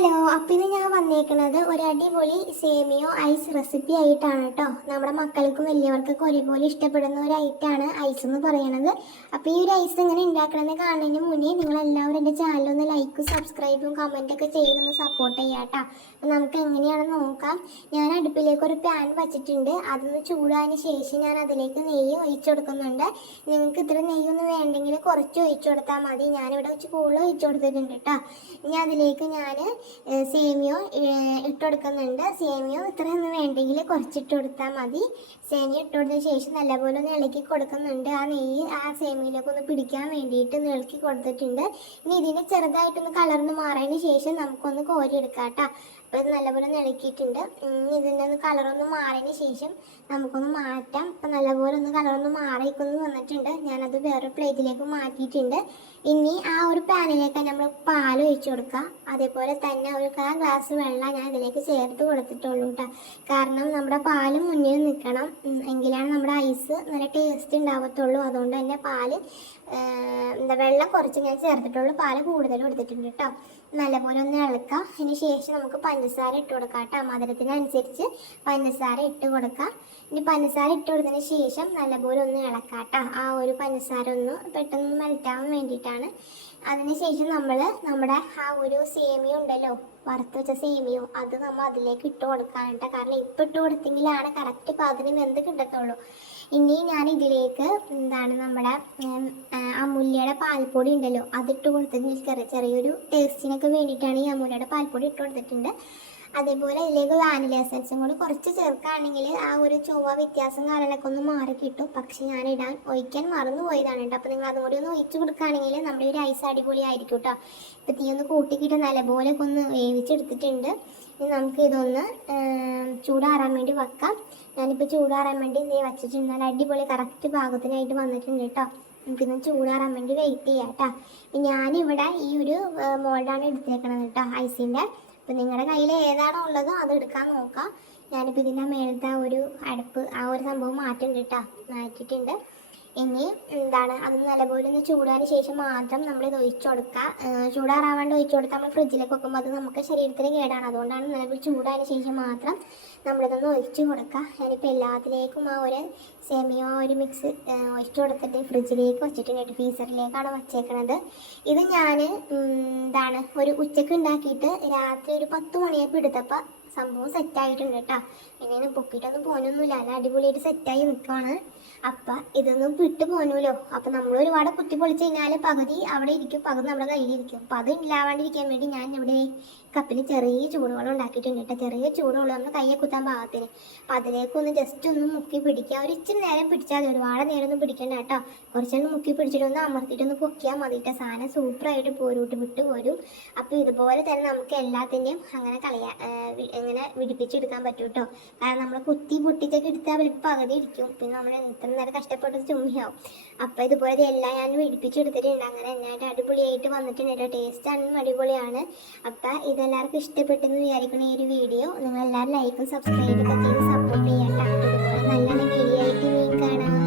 Hello അപ്പം ഇന്ന് ഞാൻ വന്നേക്കുന്നത് ഒരു അടിപൊളി സേമിയോ ഐസ് റെസിപ്പി ആയിട്ടാണ് കേട്ടോ നമ്മുടെ മക്കൾക്കും വലിയവർക്കൊക്കെ ഒരുപോലെ ഇഷ്ടപ്പെടുന്ന ഒരു ഐറ്റാണ് ഐസ് എന്ന് പറയുന്നത് അപ്പോൾ ഈ ഒരു ഐസ് എങ്ങനെ ഉണ്ടാക്കണമെന്ന് കാണുന്നതിന് മുന്നേ നിങ്ങൾ എല്ലാവരും എന്റെ ചാനലൊന്ന് ലൈക്കും സബ്സ്ക്രൈബും കമന്റൊക്കെ ചെയ്തൊന്ന് സപ്പോർട്ട് ചെയ്യാം കേട്ടോ നമുക്ക് എങ്ങനെയാണെന്ന് നോക്കാം. ഞാൻ അടുപ്പിലേക്ക് ഒരു പാൻ വച്ചിട്ടുണ്ട്. അതൊന്ന് ചൂടായതിന് ശേഷം ഞാൻ അതിലേക്ക് നെയ്യ് ഒഴിച്ചു കൊടുക്കുന്നുണ്ട്. നിങ്ങൾക്ക് ഇത്ര നെയ്യൊന്നും വേണ്ടെങ്കിൽ കുറച്ച് ഒഴിച്ചു കൊടുത്താൽ മതി. ഞാനിവിടെ വെച്ച് കൂടുതൽ ഒഴിച്ചു കൊടുത്തിട്ടുണ്ട് കേട്ടോ ഇനി അതിലേക്ക് ഞാൻ സേമിയോ ഇട്ട് കൊടുക്കുന്നുണ്ട് സേമിയോ ഇത്രയൊന്നും വേണ്ടെങ്കിൽ കുറച്ചിട്ട് കൊടുത്താൽ മതി. സേമിയ ഇട്ട് കൊടുത്തതിന് ശേഷം നല്ലപോലെ ഒന്ന് ഇളക്കി കൊടുക്കുന്നുണ്ട്. ആ നെയ്യ് ആ സേമിയയിലേക്ക് ഒന്ന് പിടിക്കാൻ വേണ്ടിയിട്ട് ഒന്ന് ഇളക്കി കൊടുത്തിട്ടുണ്ട്. ഇനി ഇതിന് ചെറുതായിട്ടൊന്ന് കളർന്ന് മാറിയതിന് ശേഷം നമുക്കൊന്ന് കോരി എടുക്കാം കേട്ടോ. അപ്പോൾ ഇത് നല്ലപോലെ ഇളക്കിയിട്ടുണ്ട് ഇനി ഇതിന്റെ ഒന്ന് കളറൊന്ന് മാറിയതിന് ശേഷം നമുക്കൊന്ന് മാറ്റാം. ഇപ്പം നല്ലപോലെ ഒന്ന് കളറൊന്ന് മാറിക്കൊന്ന് വന്നിട്ടുണ്ട്. ഞാനത് വേറെ പ്ലേറ്റിലേക്ക് മാറ്റിയിട്ടുണ്ട്. ഇനി ആ ഒരു പാനിലേക്ക് നമ്മൾ പാൽ ഒഴിച്ചു കൊടുക്കുക അതേപോലെ തന്നെ ഒരു കാ ഗ്ലാസ് വെള്ളം ഞാൻ ഇതിലേക്ക് ചേർത്ത് കൊടുത്തിട്ടുള്ളൂ കേട്ടോ കാരണം നമ്മുടെ പാൽ മുന്നിൽ നിൽക്കണം. എങ്കിലാണ് നമ്മുടെ ഐസ് നല്ല ടേസ്റ്റ് ഉണ്ടാവത്തുള്ളൂ. അതുകൊണ്ട് തന്നെ പാൽ എന്താ വെള്ളം കുറച്ച് ഞാൻ ചേർത്തിട്ടുള്ളൂ. പാൽ കൂടുതലും എടുത്തിട്ടുണ്ട് കേട്ടോ നല്ലപോലെ ഒന്ന് ഇളക്കാം അതിന് ശേഷം നമുക്ക് പഞ്ചസാര ഇട്ട് കൊടുക്കാം കേട്ടോ. മധുരത്തിനനുസരിച്ച് പഞ്ചസാര ഇട്ട് കൊടുക്കാം. ഇനി പഞ്ചസാര ഇട്ട് കൊടുത്തതിന് ശേഷം നല്ലപോലെ ഒന്ന് ഇളക്കാം കേട്ടോ. ആ ഒരു പഞ്ചസാര ഒന്ന് പെട്ടെന്ന് മെൽറ്റാവാൻ വേണ്ടിയിട്ടാണ്. അതിന് ശേഷം നമ്മൾ നമ്മുടെ ആ ഒരു സേമിയ ഉണ്ടല്ലോ വറുത്ത് വെച്ച സേമിയോ അത് നമ്മൾ അതിലേക്ക് ഇട്ട് കൊടുക്കാനുണ്ട് കാരണം ഇപ്പം ഇട്ട് കൊടുത്തെങ്കിലാണ് കറക്റ്റ് പാതിന് വെന്ത് കിട്ടത്തുള്ളൂ. ഇനി ഞാൻ ഇതിലേക്ക് എന്താണ് നമ്മുടെ അമൂല്യയുടെ പാൽപ്പൊടി ഉണ്ടല്ലോ അതിട്ട് കൊടുത്തതിന് ചെറിയ ചെറിയൊരു ടേസ്റ്റിനൊക്കെ വേണ്ടിയിട്ടാണ് ഈ അമൂലയുടെ പാൽപ്പൊടി ഇട്ട് കൊടുത്തിട്ടുണ്ട്. അതേപോലെ ഇതിലേക്ക് വാനില എസൻസും കൂടി കുറച്ച് ചേർക്കുകയാണെങ്കിൽ ആ ഒരു ചൊവ്വ വ്യത്യാസം കാരണമൊക്കെ ഒന്ന് മാറി കിട്ടും. പക്ഷെ ഞാൻ ഇടാൻ ഒഴിക്കാൻ മറന്നു പോയതാണ് കേട്ടോ. അപ്പോൾ നിങ്ങൾ അതും കൂടി ഒന്ന് ഒഴിച്ച് കൊടുക്കുകയാണെങ്കിൽ നമ്മുടെ ഒരു ഐസ് അടിപൊളി ആയിരിക്കും കേട്ടോ. ഇപ്പോൾ തീ ഒന്ന് കൂട്ടിക്കിട്ട് നല്ലപോലെ ഒക്കെ ഒന്ന് വേവിച്ചെടുത്തിട്ടുണ്ട്. ഇനി നമുക്ക് ഇതൊന്ന് ചൂടാറാൻ വേണ്ടി വെക്കാം. ഞാനിപ്പോൾ ചൂടാറാൻ വേണ്ടി ഇതേ വെച്ചിട്ടുണ്ട്. നല്ല അടിപൊളി കറക്റ്റ് പാകത്തിനായിട്ട് വന്നിട്ടുണ്ട് കേട്ടോ. നമുക്കിന്ന് ചൂടാറാൻ വേണ്ടി വെയിറ്റ് ചെയ്യാം കേട്ടോ ഞാനിവിടെ ഈ ഒരു മോൾഡാണ് എടുത്തേക്കണത് കേട്ടോ ഐസിന്റെ അപ്പം നിങ്ങളുടെ കയ്യിൽ ഏതാണോ ഉള്ളത് അത് എടുക്കാൻ നോക്കാം. ഞാനിപ്പോൾ ഇതിന്റെ മേലത്തെ ആ ഒരു അടുപ്പ് ആ ഒരു സംഭവം മാറ്റുന്നുണ്ട് കേട്ടോ മാറ്റിയിട്ടുണ്ട്. ഇനി എന്താണ്? അത് നല്ലപോലെ ഒന്ന് ചൂടാന് ശേഷം മാത്രം നമ്മൾ ഇത് ഒഴിച്ചു കൊടുക്കുക. ചൂടാറാവാണ്ട് ഒഴിച്ചു കൊടുത്താൽ നമ്മൾ ഫ്രിഡ്ജിലേക്ക് വെക്കുമ്പോൾ അത് നമുക്ക് ശരീരത്തിന് കേടാണ്. അതുകൊണ്ടാണ് നല്ലപോലെ ചൂടാന് ശേഷം മാത്രം നമ്മളിതൊന്ന് ഒഴിച്ചു കൊടുക്കുക. ഞാനിപ്പോൾ എല്ലാത്തിലേക്കും ആ ഒരു സെമിയോ ഒരു മിക്സ് ഒഴിച്ചു കൊടുത്തിട്ട് ഫ്രിഡ്ജിലേക്ക് വെച്ചിട്ടുണ്ട് ഫ്രീസറിലേക്കാണ് വച്ചേക്കണത്. ഇത് ഞാൻ എന്താണ് ഒരു ഉച്ചയ്ക്ക് ഉണ്ടാക്കിയിട്ട് രാത്രി ഒരു പത്ത് മണിയൊക്കെ എടുത്തപ്പോൾ സംഭവം സെറ്റായിട്ടുണ്ട് കേട്ടോ. ഇങ്ങനെ പൊക്കിട്ടൊന്നും പോനൊന്നുമില്ല അല്ല അടിപൊളിയായിട്ട് സെറ്റായി നിൽക്കുവാണ് അപ്പം ഇതൊന്നും വിട്ടു പോനൂലോ അപ്പം നമ്മൾ ഒരുപാട് കുത്തി പൊളിച്ച് കഴിഞ്ഞാൽ പകുതി അവിടെ ഇരിക്കും പകുതി നമ്മുടെ കയ്യിലിരിക്കും അപ്പം അത് ഇല്ലാവാണ്ടിരിക്കാൻ വേണ്ടി ഞാൻ ഇവിടെ കപ്പിൽ ചെറിയ ചൂടുവെള്ളം ഉണ്ടാക്കിയിട്ടുണ്ട് കേട്ടോ. ചെറിയ ചൂടുവെള്ളം നമ്മൾ കയ്യെ കുത്താൻ പാകത്തിന്. അപ്പം അതിലേക്ക് ഒന്ന് ജസ്റ്റ് ഒന്ന് മുക്കി പിടിക്കുക. ഒരു ഇച്ചിരി നേരം പിടിച്ചാൽ ഒരുപാട് നേരം ഒന്നും പിടിക്കണ്ട കേട്ടോ. കുറച്ചൊന്ന് മുക്കി പിടിച്ചിട്ട് ഒന്ന് അമർത്തിയിട്ടൊന്ന് പൊക്കിയാൽ മതി കേട്ടോ. സാധനം സൂപ്പറായിട്ട് പോരൂട്ട് വിട്ട് പോരും. അപ്പോൾ ഇതുപോലെ തന്നെ നമുക്ക് എല്ലാത്തിന്റെയും അങ്ങനെ കളയാ ഇങ്ങനെ വിടിപ്പിച്ചെടുക്കാൻ പറ്റും കേട്ടോ കാരണം നമ്മൾ കുത്തി പൊട്ടിച്ചൊക്കെ എടുത്താൽ വലിയ പകുതി ഇരിക്കും. പിന്നെ നമ്മൾ ഇത്ര നേരം കഷ്ടപ്പെട്ട് ചുമ്മിയാവും അപ്പോൾ ഇതുപോലെ ഇത് എല്ലാം ഞാൻ വിടിപ്പിച്ചെടുത്തിട്ടുണ്ട്. അങ്ങനെ എന്നായിട്ട് അടിപൊളിയായിട്ട് വന്നിട്ടുണ്ട് കേട്ടോ. ടേസ്റ്റ് ആണെങ്കിലും അടിപൊളിയാണ്. അപ്പം ഇതെല്ലാവർക്കും ഇഷ്ടപ്പെട്ടെന്ന് വിചാരിക്കുന്ന ഈ ഒരു വീഡിയോ നിങ്ങൾ എല്ലാവരും ലൈക്കും സബ്സ്ക്രൈബൊക്കെ ചെയ്ത് സപ്പോർട്ട് ചെയ്യാം വീഡിയോ ആയിട്ട് നല്ല